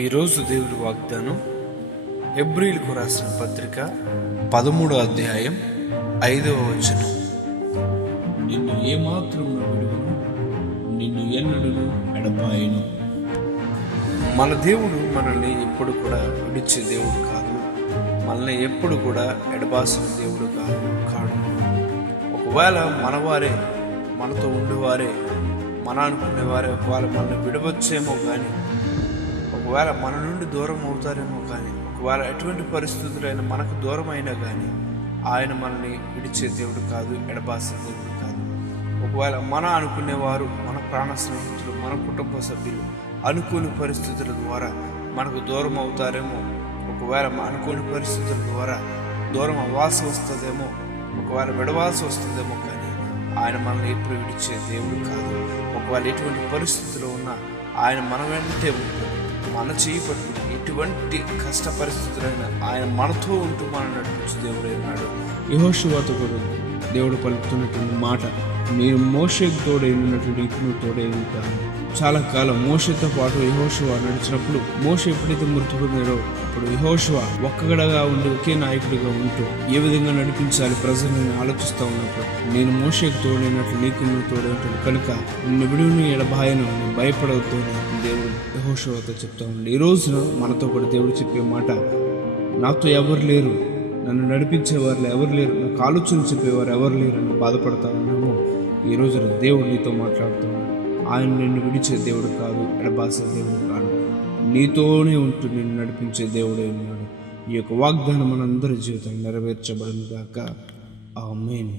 ఈరోజు దేవుడి వాగ్దానం హెబ్రీయులకు రాసిన పత్రిక 13వ అధ్యాయం 5వ వచనం. నిన్ను ఏమాత్రం విడువను, నిన్ను ఎన్నడూ ఎడబాయను. మన దేవుడు మనల్ని ఎప్పుడు కూడా విడిచే దేవుడు కాదు, మనల్ని ఎప్పుడు కూడా ఎడబాసిన దేవుడు కాడు. ఒకవేళ మనవారే, మనతో ఉండేవారే, మన అనుకునేవారే ఒకవేళ మనల్ని విడవచ్చేమో కానీ, ఒకవేళ మన నుండి దూరం అవుతారేమో కానీ, ఒకవేళ ఎటువంటి పరిస్థితులైనా మనకు దూరం అయినా కానీ ఆయన మనల్ని విడిచే దేవుడు కాదు, ఎడబాసే దేవుడు కాదు. ఒకవేళ మన అనుకునేవారు, మన ప్రాణ స్నేహితులు, మన కుటుంబ సభ్యులు అనుకోని పరిస్థితుల ద్వారా మనకు దూరం అవుతారేమో, ఒకవేళ అనుకోని పరిస్థితుల ద్వారా దూరం అవ్వాల్సి వస్తుందేమో, ఒకవేళ విడవాల్సి వస్తుందేమో కానీ ఆయన మనల్ని ఎప్పుడు విడిచే దేవుడు కాదు. ఒకవేళ ఎటువంటి పరిస్థితుల్లో ఉన్నా ఆయన మన వెంటే ఉంటుంది, మన చేయి పట్టుకుని ఎటువంటి కష్ట పరిస్థితులైనా ఆయన మనతో ఉంటూ మనం నడిపించే దేవుడు ఉన్నాడు. యెహోషువతో కూడా దేవుడు పలుకుతున్నటువంటి మాట, నేను మోషేకు తోడై ఉన్నటువంటి ఇప్పుడు తోడై ఉంటాను. చాలా కాలం మోషేతో పాటు యెహోషువ నడిచినప్పుడు, మోషే ఎప్పుడైతే మృతి పొందాడో అప్పుడు యెహోషువ ఒక్కగడగా ఉండి ఒకే నాయకుడిగా ఉంటూ ఏ విధంగా నడిపించాలి ప్రజలను ఆలోచిస్తూ ఉన్నప్పుడు, నేను మోషేకు తోడైనట్లు నీకు నువ్వు తోడైనట్టు కనుక నిన్ను విడువను ఎడబాయను, నేను భయపడవద్దు అని దేవుడు యెహోషువతో చెప్తా ఉండే. ఈ రోజున మనతో కూడా దేవుడు చెప్పే మాట, నాతో ఎవరు లేరు, నన్ను నడిపించేవారు ఎవరు లేరు, నాకు ఆలోచన చెప్పేవారు ఎవరు లేరు అని బాధపడతా ఉన్నాము. ఈ రోజున దేవుడు నీతో మాట్లాడుతున్నాడు. ఆయన నిన్ను విడిచే దేవుడు కాదు, ఎడబాసే దేవుడు కాదు, నీతోనే ఉంటూ నిన్ను నడిపించే దేవుడే ఉన్నాడు. ఈ యొక్క వాగ్దానం మనందరి జీవితం నెరవేర్చబడింది గాక. ఆమేన్.